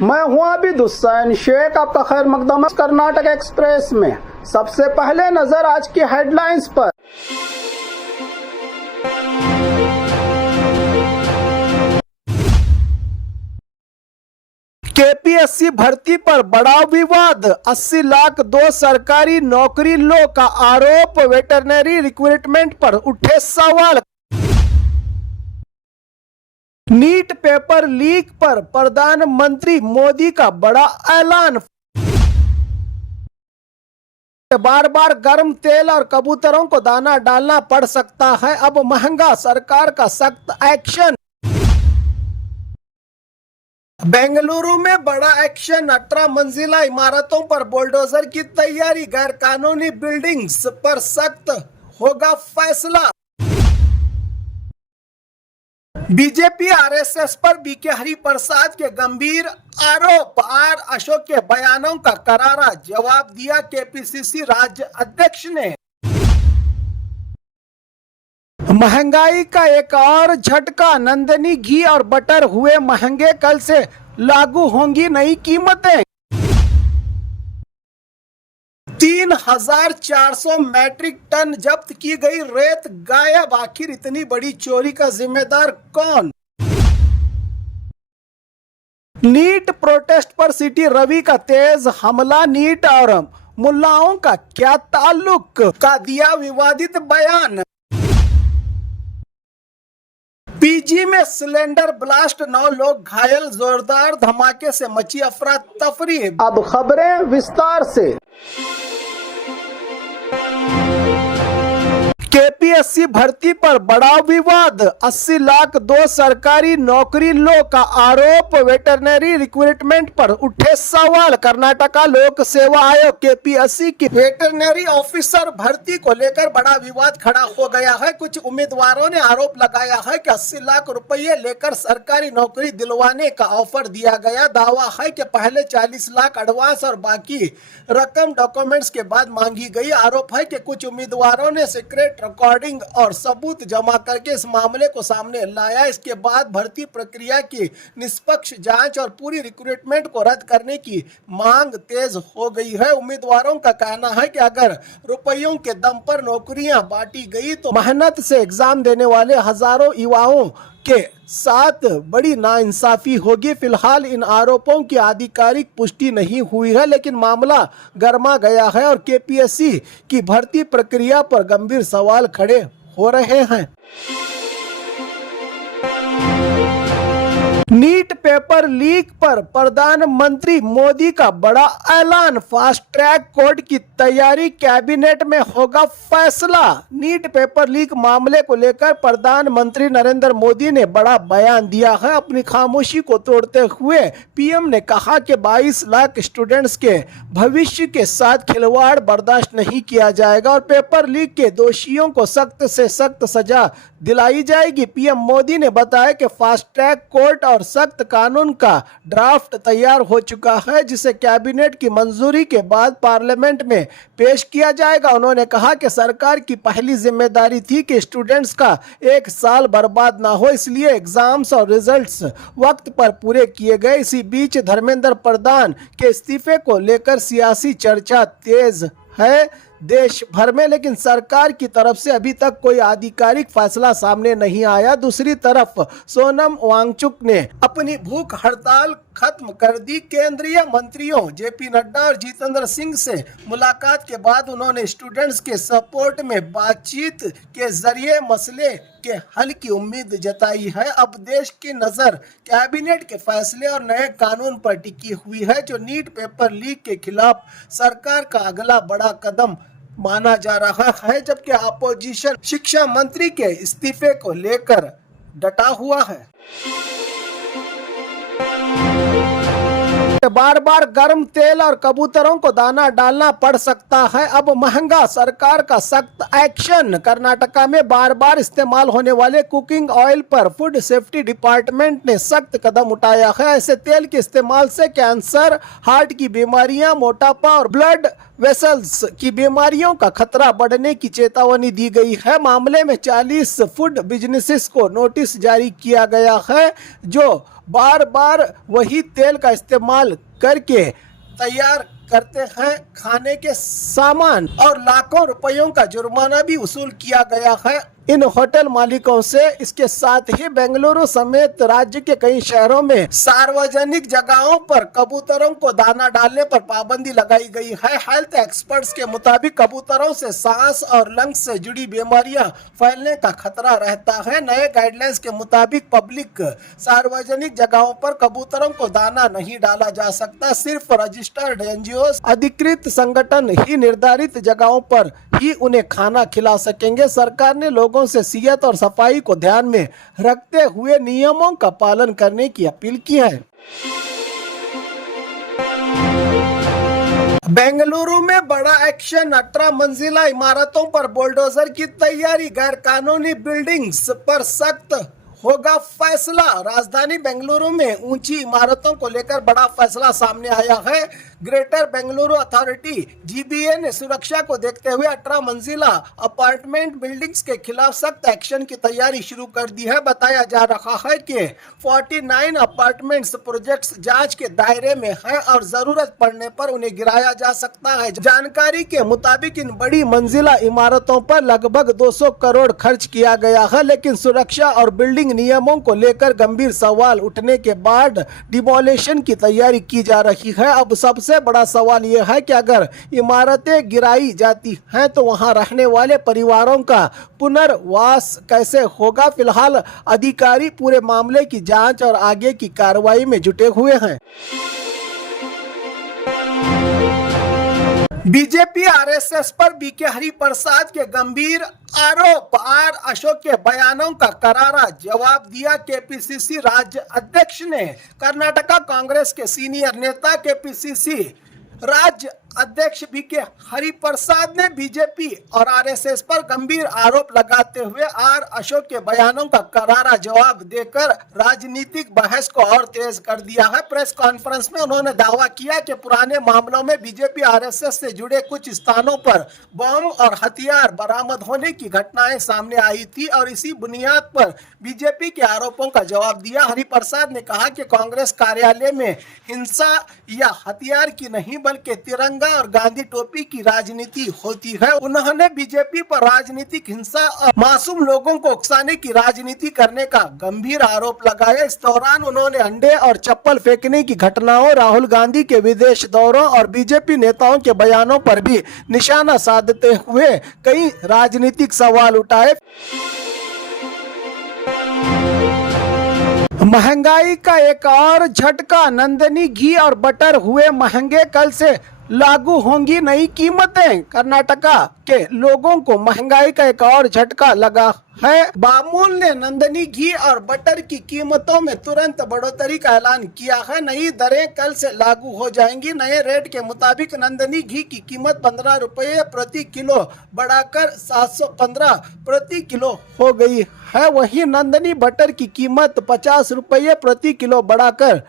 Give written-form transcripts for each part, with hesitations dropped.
मैं हूं आबिद हुसैन शेख, आपका खैर मकदम कर्नाटक एक्सप्रेस में। सबसे पहले नजर आज की हेडलाइंस पर। केपीएससी भर्ती पर बड़ा विवाद, 80 लाख दो सरकारी नौकरी लो का आरोप, वेटरनरी रिक्रूटमेंट पर उठे सवाल। नीट पेपर लीक पर प्रधानमंत्री मोदी का बड़ा ऐलान। बार बार गर्म तेल और कबूतरों को दाना डालना पड़ सकता है अब महंगा, सरकार का सख्त एक्शन। बेंगलुरु में बड़ा एक्शन, 18 मंजिला इमारतों पर बुलडोजर की तैयारी, गैर कानूनी बिल्डिंग्स पर सख्त होगा फैसला। बीजेपी आरएसएस पर बीके हरिप्रसाद के गंभीर आरोप, आर अशोक के बयानों का करारा जवाब दिया केपीसीसी राज्य अध्यक्ष ने। महंगाई का एक और झटका, नंदनी घी और बटर हुए महंगे, कल से लागू होंगी नई कीमतें। 3400 मैट्रिक टन जब्त की गई रेत गायब, आखिर इतनी बड़ी चोरी का जिम्मेदार कौन? नीट प्रोटेस्ट पर सिटी रवि का तेज हमला, नीट और मुल्लाओं का क्या ताल्लुक का दिया विवादित बयान। पीजी में सिलेंडर ब्लास्ट, 9 लोग घायल, जोरदार धमाके से मची अफरा तफरी। अब खबरें विस्तार से। केपीएससी भर्ती पर बड़ा विवाद, 80 लाख दो सरकारी नौकरी लो का आरोप, वेटरनरी रिक्रूटमेंट पर उठे सवाल। कर्नाटका लोक सेवा आयोग केपीएससी की वेटरनरी ऑफिसर भर्ती को लेकर बड़ा विवाद खड़ा हो गया है। कुछ उम्मीदवारों ने आरोप लगाया है कि 80 लाख रुपए लेकर सरकारी नौकरी दिलवाने का ऑफर दिया गया। दावा है कि पहले 40 लाख एडवांस और बाकी रकम डॉक्यूमेंट्स के बाद मांगी गई। आरोप है कि कुछ उम्मीदवारों ने सीक्रेट रिकॉर्डिंग और सबूत जमा करके इस मामले को सामने लाया। इसके बाद भर्ती प्रक्रिया की निष्पक्ष जांच और पूरी रिक्रूटमेंट को रद्द करने की मांग तेज हो गई है। उम्मीदवारों का कहना है कि अगर रुपयों के दम पर नौकरियां बांटी गई तो मेहनत से एग्जाम देने वाले हजारों युवाओं के साथ बड़ी नाइंसाफी होगी। फिलहाल इन आरोपों की आधिकारिक पुष्टि नहीं हुई है, लेकिन मामला गर्मा गया है और केपीएससी की भर्ती प्रक्रिया पर गंभीर सवाल खड़े हो रहे हैं। नीट पेपर लीक पर प्रधानमंत्री मोदी का बड़ा ऐलान, फास्ट ट्रैक कोर्ट की तैयारी, कैबिनेट में होगा फैसला। नीट पेपर लीक मामले को लेकर प्रधानमंत्री नरेंद्र मोदी ने बड़ा बयान दिया है। अपनी खामोशी को तोड़ते हुए पीएम ने कहा कि 22 लाख स्टूडेंट्स के भविष्य के साथ खिलवाड़ बर्दाश्त नहीं किया जाएगा और पेपर लीक के दोषियों को सख्त से सख्त सजा दिलाई जाएगी। पीएम मोदी ने बताया कि फास्ट ट्रैक कोर्ट और सख्त कानून का ड्राफ्ट तैयार हो चुका है, जिसे कैबिनेट की मंजूरी के बाद पार्लियामेंट में पेश किया जाएगा। उन्होंने कहा कि सरकार की पहली जिम्मेदारी थी कि स्टूडेंट्स का एक साल बर्बाद ना हो, इसलिए एग्जाम्स और रिजल्ट्स वक्त पर पूरे किए गए। इसी बीच धर्मेंद्र प्रधान के इस्तीफे को लेकर सियासी चर्चा तेज है देश भर में, लेकिन सरकार की तरफ से अभी तक कोई आधिकारिक फैसला सामने नहीं आया। दूसरी तरफ सोनम वांगचुक ने अपनी भूख हड़ताल खत्म कर दी। केंद्रीय मंत्रियों जेपी नड्डा और जितेंद्र सिंह से मुलाकात के बाद उन्होंने स्टूडेंट्स के सपोर्ट में बातचीत के जरिए मसले के हल की उम्मीद जताई है। अब देश की नजर कैबिनेट के फैसले और नए कानून पर टिकी हुई है, जो नीट पेपर लीक के खिलाफ सरकार का अगला बड़ा कदम माना जा रहा है, जबकि अपोजिशन शिक्षा मंत्री के इस्तीफे को लेकर डटा हुआ है। बार बार गर्म तेल और कबूतरों को दाना डालना पड़ सकता है अब महंगा, सरकार का सख्त एक्शन। कर्नाटका में बार बार इस्तेमाल होने वाले कुकिंग ऑयल पर फूड सेफ्टी डिपार्टमेंट ने सख्त कदम उठाया है। ऐसे तेल के इस्तेमाल से कैंसर, हार्ट की बीमारियां, मोटापा और ब्लड वेसल्स की बीमारियों का खतरा बढ़ने की चेतावनी दी गई है। मामले में 40 फूड बिजनेसेस को नोटिस जारी किया गया है जो बार बार वही तेल का इस्तेमाल करके तैयार करते हैं खाने के सामान, और लाखों रुपयों का जुर्माना भी वसूल किया गया है इन होटल मालिकों से। इसके साथ ही बेंगलुरु समेत राज्य के कई शहरों में सार्वजनिक जगहों पर कबूतरों को दाना डालने पर पाबंदी लगाई गई है। हेल्थ एक्सपर्ट्स के मुताबिक कबूतरों से सांस और लंग्स से जुड़ी बीमारियां फैलने का खतरा रहता है। नए गाइडलाइंस के मुताबिक पब्लिक सार्वजनिक जगहों पर कबूतरों को दाना नहीं डाला जा सकता। सिर्फ रजिस्टर्ड एनजीओ अधिकृत संगठन ही निर्धारित जगहों पर ही उन्हें खाना खिला सकेंगे। सरकार ने लोगों से सेहत और सफाई को ध्यान में रखते हुए नियमों का पालन करने की अपील की है। बेंगलुरु में बड़ा एक्शन, 18 मंजिला इमारतों पर बुलडोजर की तैयारी, गैर कानूनी बिल्डिंग्स पर सख्त होगा फैसला। राजधानी बेंगलुरु में ऊंची इमारतों को लेकर बड़ा फैसला सामने आया है। ग्रेटर बेंगलुरु अथॉरिटी जीबीए ने सुरक्षा को देखते हुए 18 मंजिला अपार्टमेंट बिल्डिंग्स के खिलाफ सख्त एक्शन की तैयारी शुरू कर दी है। बताया जा रहा है कि 49 अपार्टमेंट्स प्रोजेक्ट्स जांच के दायरे में है और जरूरत पड़ने पर उन्हें गिराया जा सकता है। जानकारी के मुताबिक इन बड़ी मंजिला इमारतों पर लगभग 200 करोड़ खर्च किया गया है, लेकिन सुरक्षा और बिल्डिंग नियमों को लेकर गंभीर सवाल उठने के बाद डिमोलिशन की तैयारी की जा रही है। अब सबसे बड़ा सवाल यह है कि अगर इमारतें गिराई जाती हैं तो वहां रहने वाले परिवारों का पुनर्वास कैसे होगा। फिलहाल अधिकारी पूरे मामले की जांच और आगे की कार्रवाई में जुटे हुए हैं। बीजेपी आरएसएस पर बीके हरिप्रसाद के गंभीर आरोप, आर अशोक के बयानों का करारा जवाब दिया। केपीसीसी राज्य अध्यक्ष ने कर्नाटका कांग्रेस के सीनियर नेता केपीसीसी राज्य अध्यक्ष बीके हरिप्रसाद ने बीजेपी और आरएसएस पर गंभीर आरोप लगाते हुए आर अशोक के बयानों का करारा जवाब देकर राजनीतिक बहस को और तेज कर दिया है। प्रेस कॉन्फ्रेंस में उन्होंने दावा किया कि पुराने मामलों में बीजेपी आरएसएस से जुड़े कुछ स्थानों पर बम और हथियार बरामद होने की घटनाएं सामने आई थी और इसी बुनियाद पर बीजेपी के आरोपों का जवाब दिया। हरिप्रसाद ने कहा कि कांग्रेस कार्यालय में हिंसा या हथियार की नहीं बल्कि तिरंगा और गांधी टोपी की राजनीति होती है। उन्होंने बीजेपी पर राजनीतिक हिंसा और मासूम लोगों को उकसाने की राजनीति करने का गंभीर आरोप लगाया। इस दौरान उन्होंने अंडे और चप्पल फेंकने की घटनाओं, राहुल गांधी के विदेश दौरों और बीजेपी नेताओं के बयानों पर भी निशाना साधते हुए कई राजनीतिक सवाल उठाए। महंगाई का एक और झटका, नंदनी घी और बटर हुए महंगे, कल से लागू होंगी नई कीमतें। कर्नाटका के लोगों को महंगाई का एक और झटका लगा है। बामूल ने नंदनी घी और बटर की कीमतों में तुरंत बढ़ोतरी का ऐलान किया है। नई दरें कल से लागू हो जाएंगी। नए रेट के मुताबिक नंदनी घी की कीमत 15 रुपये प्रति किलो बढ़ाकर 715 प्रति किलो हो गई है। वहीं नंदनी बटर की कीमत 50 रुपये प्रति किलो बढ़ाकर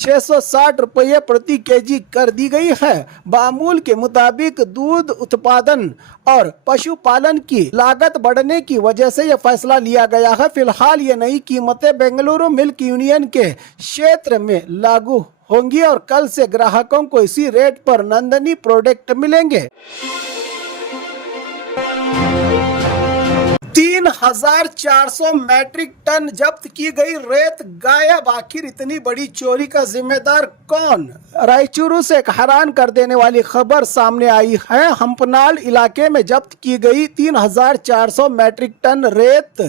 660 रुपये प्रति केजी कर दी गई है। बामूल के मुताबिक दूध उत्पादन और पशुपालन की लागत बढ़ने की वजह से यह फैसला लिया गया है। फिलहाल ये नई कीमतें बेंगलुरु मिल्क यूनियन के क्षेत्र में लागू होंगी और कल से ग्राहकों को इसी रेट पर नंदनी प्रोडक्ट मिलेंगे। 3,400 मैट्रिक टन जब्त की गई रेत गायब। आखिर इतनी बड़ी चोरी का जिम्मेदार कौन? रायचूरू से एक हैरान कर देने वाली खबर सामने आई है। हम्पनाल इलाके में जब्त की गई 3,400 मैट्रिक टन रेत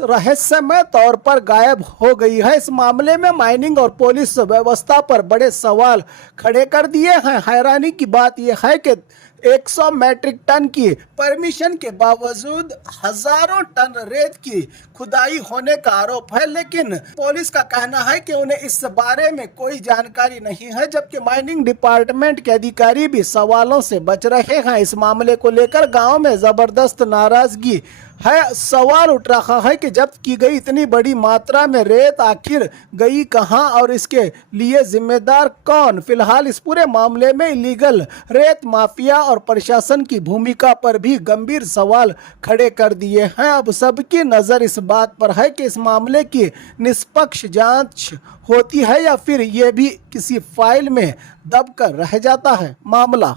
रहस्यमय तौर पर गायब हो गई है। इस मामले में माइनिंग और पुलिस व्यवस्था पर बड़े सवाल खड़े कर दिए हैं। हैरानी की बात यह है कि 100 मैट्रिक टन की परमिशन के बावजूद हजारों टन रेत की खुदाई होने का आरोप है, लेकिन पुलिस का कहना है कि उन्हें इस बारे में कोई जानकारी नहीं है, जबकि माइनिंग डिपार्टमेंट के अधिकारी भी सवालों से बच रहे हैं। इस मामले को लेकर गांव में जबरदस्त नाराजगी है। सवाल उठ रहा है कि जब्त की गई इतनी बड़ी मात्रा में रेत आखिर गई कहां और इसके लिए जिम्मेदार कौन। फिलहाल इस पूरे मामले में इलीगल रेत माफिया और प्रशासन की भूमिका पर भी गंभीर सवाल खड़े कर दिए हैं। अब सबकी नजर इस बात पर है कि इस मामले की निष्पक्ष जांच होती है या फिर ये भी किसी फाइल में दबकर रह जाता है मामला।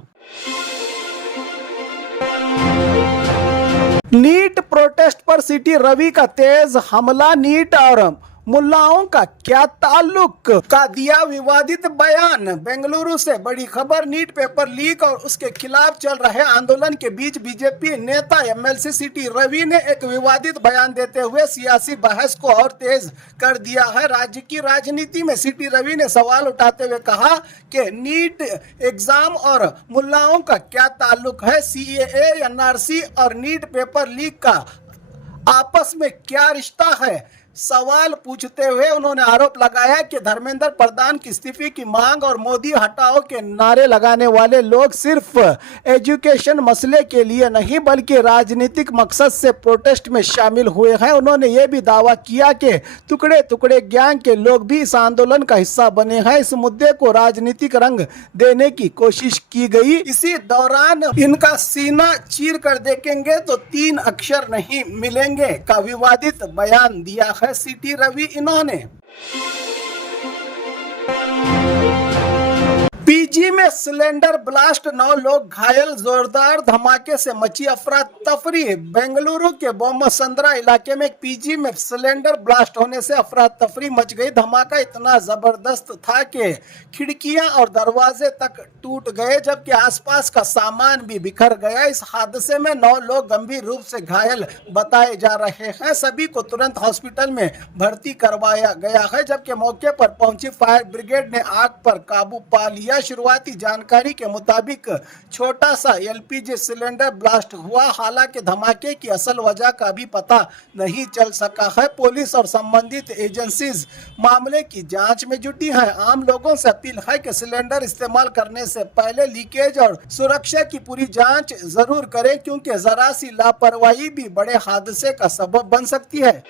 नीट प्रोटेस्ट पर सिटी रवि का तेज हमला। नीट और मुल्लाओं का क्या ताल्लुक का दिया विवादित बयान। बेंगलुरु से बड़ी खबर। नीट पेपर लीक और उसके खिलाफ चल रहे आंदोलन के बीच बीजेपी नेता एमएलसी सिटी रवि ने एक विवादित बयान देते हुए सियासी बहस को और तेज कर दिया है। राज्य की राजनीति में सिटी रवि ने सवाल उठाते हुए कहा कि नीट एग्जाम और मुल्लाओं का क्या ताल्लुक है। सीएए, एनआरसी और नीट पेपर लीक का आपस में क्या रिश्ता है। सवाल पूछते हुए उन्होंने आरोप लगाया कि धर्मेंद्र प्रधान की इस्तीफे की मांग और मोदी हटाओ के नारे लगाने वाले लोग सिर्फ एजुकेशन मसले के लिए नहीं बल्कि राजनीतिक मकसद से प्रोटेस्ट में शामिल हुए हैं। उन्होंने ये भी दावा किया कि टुकड़े टुकड़े गैंग के लोग भी इस आंदोलन का हिस्सा बने हैं। इस मुद्दे को राजनीतिक रंग देने की कोशिश की गई। इसी दौरान इनका सीना चीर कर देखेंगे तो 3 अक्षर नहीं मिलेंगे का विवादित बयान दिया है सिटी रवि इन्होंने। पीजी में सिलेंडर ब्लास्ट, 9 लोग घायल। जोरदार धमाके से मची अफरा तफरी। बेंगलुरु के बोम्मसंद्रा इलाके में एक पीजी में सिलेंडर ब्लास्ट होने से अफरा तफरी मच गई। धमाका इतना जबरदस्त था कि खिड़कियां और दरवाजे तक टूट गए जबकि आसपास का सामान भी बिखर गया। इस हादसे में 9 लोग गंभीर रूप से घायल बताए जा रहे हैं। सभी को तुरंत हॉस्पिटल में भर्ती करवाया गया है जबकि मौके पर पहुंची फायर ब्रिगेड ने आग पर काबू पा लिया। शुरुआती जानकारी के मुताबिक छोटा सा एलपीजी सिलेंडर ब्लास्ट हुआ। हालांकि धमाके की असल वजह का भी पता नहीं चल सका है। पुलिस और संबंधित एजेंसीज मामले की जांच में जुटी हैं। आम लोगों से अपील है कि सिलेंडर इस्तेमाल करने से पहले लीकेज और सुरक्षा की पूरी जांच जरूर करें क्योंकि जरा सी लापरवाही भी बड़े हादसे का सबब बन सकती है।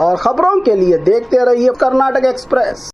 और खबरों के लिए देखते रहिए कर्नाटक एक्सप्रेस।